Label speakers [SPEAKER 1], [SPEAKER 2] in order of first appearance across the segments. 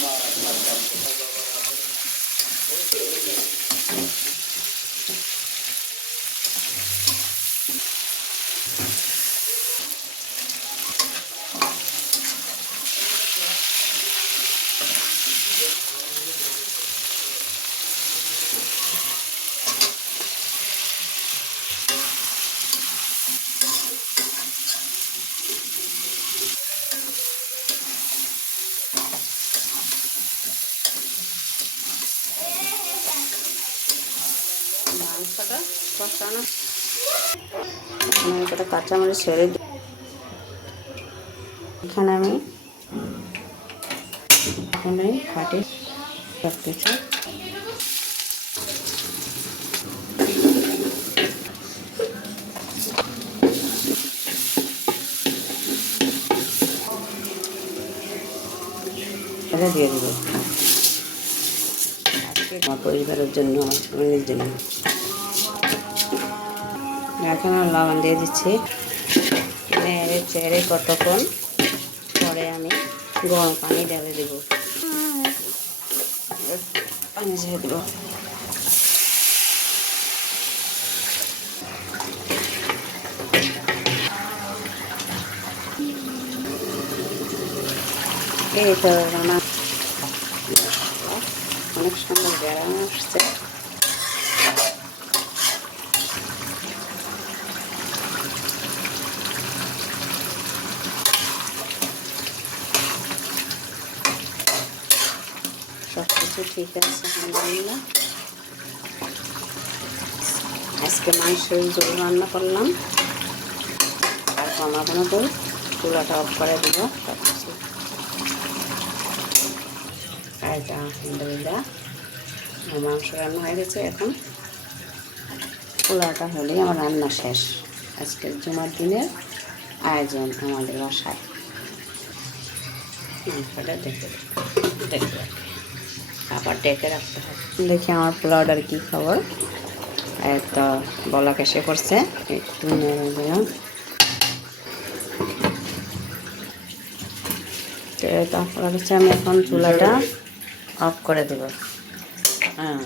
[SPEAKER 1] まあ、まあ、まあ、まあ、まあ、まあ、まあ、まあ、まあ、まあ、ま、
[SPEAKER 2] আমি কটা কাঁচামরিচ ছেড়ে দিই এখানে আমি এখন ফাটে রাখতেছি এটা দিয়ে দেবো। আমার পরিবারের জন্য, আমার ফ্যামিলির জন্য। এখন লবণ দিয়ে দিচ্ছি। নেড়ে চেড়ে কতক্ষণ পরে আমি গরম পানি ঢেলে দেবো। পানি ছেড়ে দেবো। এই তো রান্না অনেক সুন্দর বেড়ানো আসছে। সব কিছু ঠিক আছে আজকে মাংসের ঝোল রান্না করলাম আর কমানো তো চুলাটা অফ করে দেবো সব কিছু যা আলহামদুলিল্লাহ মাংস রান্না হয়ে গেছে এখন পোলাওটা হলেই আমার রান্না শেষ আজকের জুমার দিনের আয়োজন আমাদের বাসায় মাংসটা দেখে দেখবে আবার ডেকে রাখতে হবে। দেখি আমার পোলাওটার কী খবর। তো, বলা কেসে করছে। একটু নেড়ে দিলাম তারপর হচ্ছে আমি এখন চুলাটা অফ করে দেব। হ্যাঁ।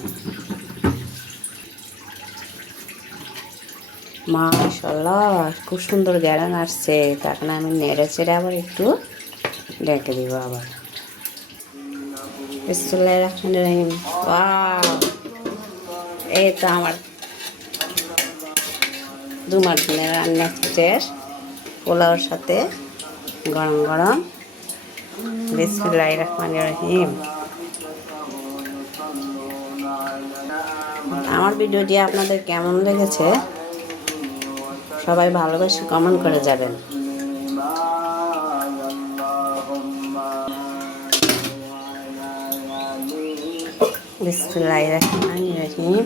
[SPEAKER 2] মাশাল্লাহ খুব সুন্দর গ্যারান আসছে। তখন আমি নেড়ে চেড়ে আবার একটু ডেকে দিব আবার। বিসমুল্লাহ রহমান রহিম। এই তো আমার দুমার দিনের রান্না শেষ। পোলাওর সাথে
[SPEAKER 3] গরম
[SPEAKER 2] গরম বিসমুল্লাহ রহমান রহিম।
[SPEAKER 3] আমার
[SPEAKER 2] ভিডিওটি আপনাদের কেমন লেগেছে?
[SPEAKER 3] সবাই ভালোবেসে কমেন্ট করে যাবেন।
[SPEAKER 2] বিসমুল্লাহ রহমান রহিম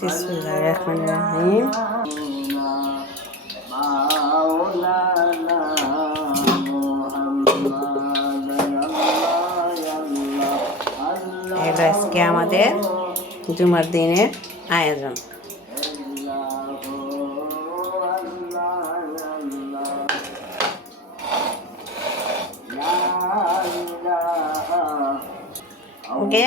[SPEAKER 2] বিসমুল্লাহ রহমান রহিম
[SPEAKER 3] আজকে আমাদের
[SPEAKER 2] জুমার দিনের আয়োজন।
[SPEAKER 3] ஓகே